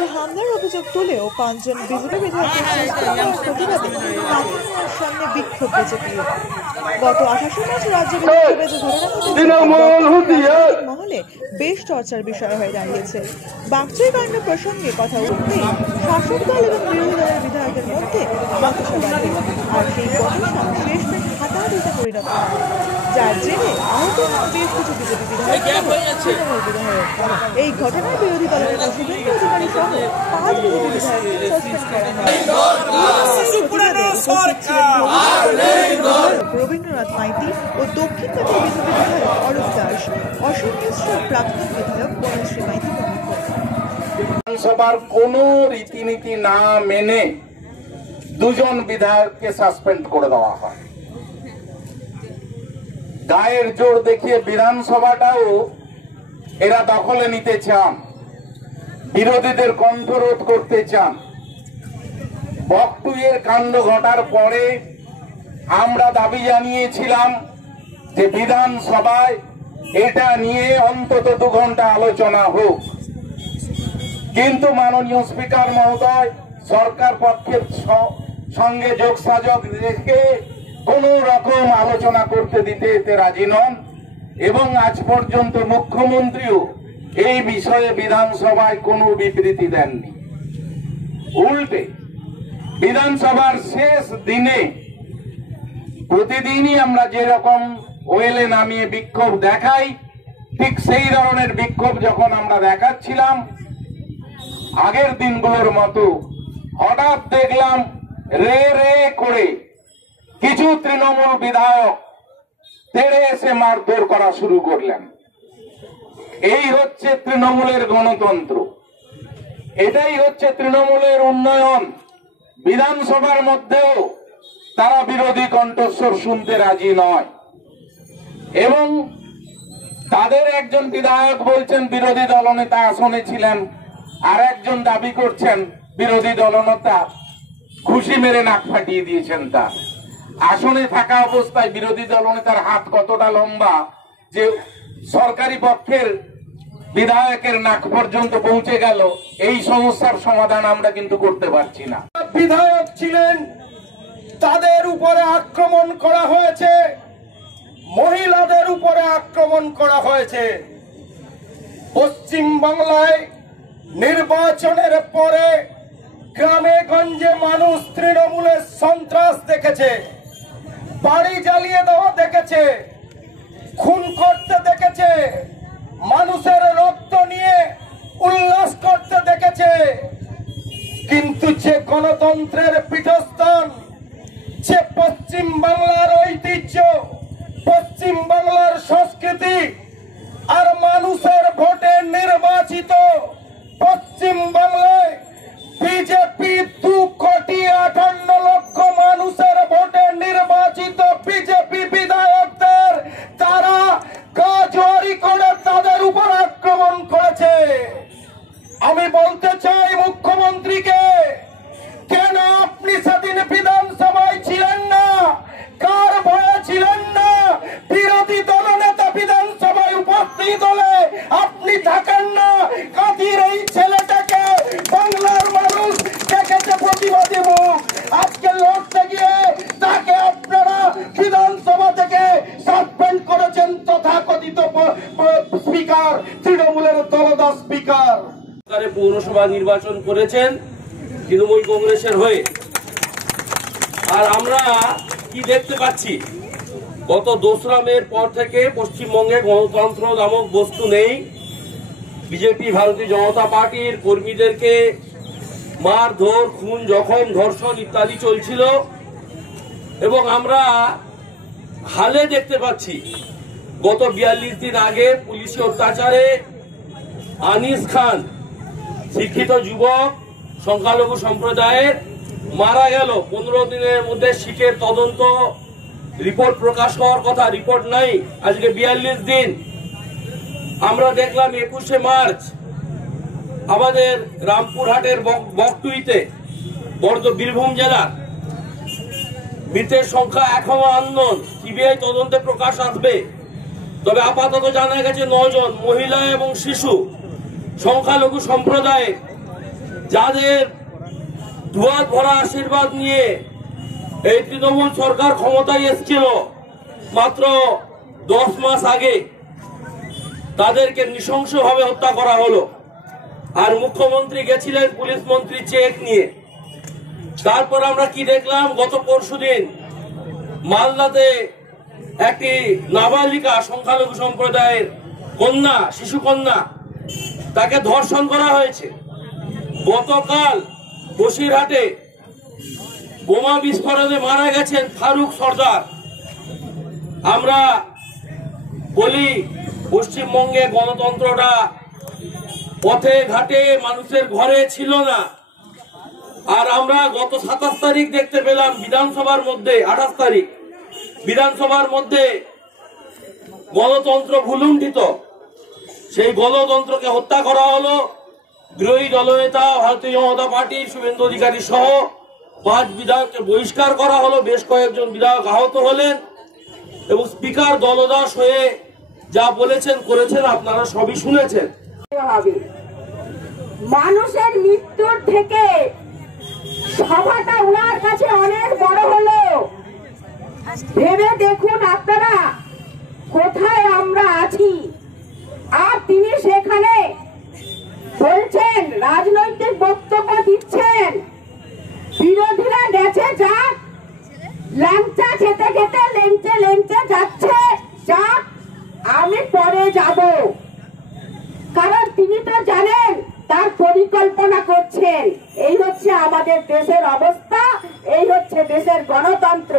পুলিশের হামলার অভিযোগ তুলেও 5 জন বিজেপি বিধায়কের প্রতিবাদে কাঠামোর সামনে বিক্ষোভ বিজেপি। গত 28 মার্চ রাজ্য বিধানসভায় যে ঘটনা ঘটেছে মহলে বেশ চর্চার বিষয় হয়ে দাঁড়িয়েছে। বাকচুই কাণ্ড প্রসঙ্গে কথা উঠতেই শাসক দল এবং বিরোধী দলের বিধায়কের মধ্যে বচসা বাধে, আর সেই বচসা শেষমেশ হাতাহাতিতে পরিণত হয়, যার জেরে আহত হন বেশ কিছু বিজেপি বিধায়ক তৃণমূল বিধায়ক। এই ঘটনায় বিরোধী দলের নেতা শুভেন্দু অধিকারী সহ 5 বিজেপি বিধায়ককে সাসপেন্ড করা হয়। রবীন্দ্রনাথ মাইতি ও দক্ষিণপথের বিজেপি বিধায়ক অরূপ দাস, অসম নিউজের প্রাক্তন বিধায়ক বনশ্রী মাইতি প্রমুখ। বিধানসভার কোন রীতিনীতি না মেনে 2 জন বিধায়ককে সাসপেন্ড করে দেওয়া হয়। গায়ের জোর দেখিয়ে বিধানসভাটাও এরা দখলে নিতে চান, বিরোধীদের কণ্ঠরোধ করতে চান। বকটুইয়ের কাণ্ড ঘটার পরে আমরা দাবি জানিয়েছিলাম যে বিধানসভায় এটা নিয়ে অন্তত 2 ঘন্টা আলোচনা হোক, কিন্তু মাননীয় স্পিকার মহোদয় সরকার পক্ষের সঙ্গে যোগসাযোগ রেখে কোন রকম আলোচনা করতে দিতে রাজি নন, এবং আজ পর্যন্ত মুখ্যমন্ত্রীও এই বিষয়ে বিধানসভায় কোনো বিবৃতি দেননি। উল্টে বিধানসভার শেষ দিনে প্রতিদিনই আমরা যেরকম ওয়েলে নামিয়ে বিক্ষোভ দেখাই, ঠিক সেই ধরনের বিক্ষোভ যখন আমরা দেখাচ্ছিলাম আগের দিনগুলোর মতো, হঠাৎ দেখলাম রে রে করে কিছু তৃণমূল বিধায়ক তেড়ে এসে মারধর করা শুরু করলেন। এই হচ্ছে তৃণমূলের গণতন্ত্র, এটাই হচ্ছে তৃণমূলের উন্নয়ন। বিধানসভার মধ্যেও তারা বিরোধী কণ্ঠস্বর শুনতে রাজি নয়, এবং তাদের একজন বিধায়ক বলছেন বিরোধী দলনেতা আসনে ছিলেন, আর একজন দাবি করছেন বিরোধী দলনেতা খুশি মেরে নাক ফাটিয়ে দিয়েছেন। তার আসনে থাকা অবস্থায় বিরোধী দলনেতার হাত কতটা লম্বা যে সরকারি পক্ষের বিধায়কের নাক পর্যন্ত পৌঁছে গেল, এই সমস্যার সমাধান আমরা কিন্তু করতে পারছি না। বিধায়ক ছিলেন, তাদের উপরে আক্রমণ করা হয়েছে, মহিলাদের উপরে আক্রমণ করা হয়েছে। পশ্চিম বাংলায় নির্বাচনের পরে গ্রামে গঞ্জে মানুষ তৃণমূলের সন্ত্রাস দেখেছে, বাড়ি জ্বালিয়ে দেওয়া দেখেছে, খুন করতে দেখেছে, মানুষের রক্ত নিয়ে উল্লাস করতে দেখেছে। কিন্তু যে গণতন্ত্রের পীঠস্থান, যে পশ্চিম বাংলার ঐতিহ্য, পশ্চিম বাংলার সংস্কৃতি আর মানুষের ভোটে নির্বাচিত পশ্চিম বাংলায় বিজেপি 2,58,00,000 মানুষের ভোটে নির্বাচিত বিজেপি বিধায়কদের তারা গাজোয়ারি করে তাদের উপর আক্রমণ করেছে। আমি বলতে চাই মুখ্যমন্ত্রীকে, কেন আপনি সেদিন বিধানসভায় ছিলেন না? কার ভয়ে ছিলেন না? বিরোধী দলনেতা বিধানসভায় উপস্থিত হলে আপনি থাকেন না। কাদির এই ছেলেটাকে বাংলার মানুষ দেখেছে প্রতিবাদী মুখ, আজকে লড়তে গিয়ে তাকে আপনারা বিধানসভা থেকে সাসপেন্ড করেছেন তথাকথিত স্পিকার, তৃণমূলের দলদাস স্পিকার। পৌরসভা নির্বাচন করেছেন তৃণমূল কংগ্রেসের হয়ে, আর আমরা কি দেখতে পাচ্ছি, গত 2রা মের পর থেকে পশ্চিমবঙ্গে গণতন্ত্র নামক বস্তু নেই। বিজেপি ভারতীয় জনতা পার্টির কর্মীদেরকে মারধর, খুন, জখম, ধর্ষণ ইত্যাদি চলছিল, এবং আমরা হালে দেখতে পাচ্ছি গত 42 দিন আগে পুলিশি অত্যাচারে আনিস খান, শিক্ষিত যুবক সংখ্যালঘু সম্প্রদায়ের, মারা গেল। 15 দিনের মধ্যে শিখের তদন্ত রিপোর্ট প্রকাশ হওয়ার কথা, রিপোর্ট নাই, আজকে 42 দিন। আমরা দেখলাম 21শে মার্চ আমাদের রামপুরহাটের বকটুইতে, বীরভূম জেলা, মৃতের সংখ্যা এখনো আননোন, সিবিআই তদন্তে প্রকাশ আসবে। তবে আপাতত জানা গেছে 9 জন মহিলা এবং শিশু সংখ্যালঘু সম্প্রদায়ের যাদের দুয়ার ভরা আশীর্বাদ নিয়ে এই তৃণমূল সরকার ক্ষমতায় এসেছিল মাত্র 10 মাস আগে, তাদেরকে নৃশংসভাবে হত্যা করা হলো। আর মুখ্যমন্ত্রী গেছিলেন পুলিশ মন্ত্রী চেক নিয়ে। তারপর আমরা কি দেখলাম, গত পরশুদিন মালদাতে একটি নাবালিকা সংখ্যালঘু সম্প্রদায়ের কন্যা, শিশু কন্যা, তাকে ধর্ষণ করা হয়েছে। গতকাল বসিরহাটে বোমা বিস্ফোরণে মারা গেছেন ফারুক সর্দার। আমরা বলি পশ্চিমবঙ্গে গণতন্ত্রটা পথে ঘাটে মানুষের ঘরে ছিল না। আর আমরা গত 27 তারিখ দেখতে পেলাম বিধানসভার মধ্যে, 28 তারিখ বিধানসভার মধ্যে গণতন্ত্র ভুলুণ্ঠিত। সেই গণতন্ত্রকে হত্যা করা হলো। বিরোধী দলনেতা ভারতীয় জনতা পার্টির শুভেন্দু অধিকারী সহ 5 বিধায়ককে বহিষ্কার করা হলো। বেশ কয়েকজন বিধায়ক আহত হলেন এবং স্পিকার দলদাস হয়ে যা বলেছেন করেছেন আপনারা সবই শুনেছেন। মানুষের মৃত্যুর থেকে সভাটা ওনার কাছে অনেক বড় হলো। ভেবে দেখুন আপনারা কোথায় আমরা আছি। আর তিনি সেখানে বলছেন, রাজনৈতিক বক্তব্য দিচ্ছেন, বিরোধীরা গেছে যাক, ল্যাংচা খেতে খেতে লেংচে লেংচে যাচ্ছে যাক, আমি পরে যাব। কারণ তিনি তো জানেন তার পরিকল্পনা করছেন। এই হচ্ছে আমাদের দেশের অবস্থা, এই হচ্ছে দেশের গণতন্ত্র।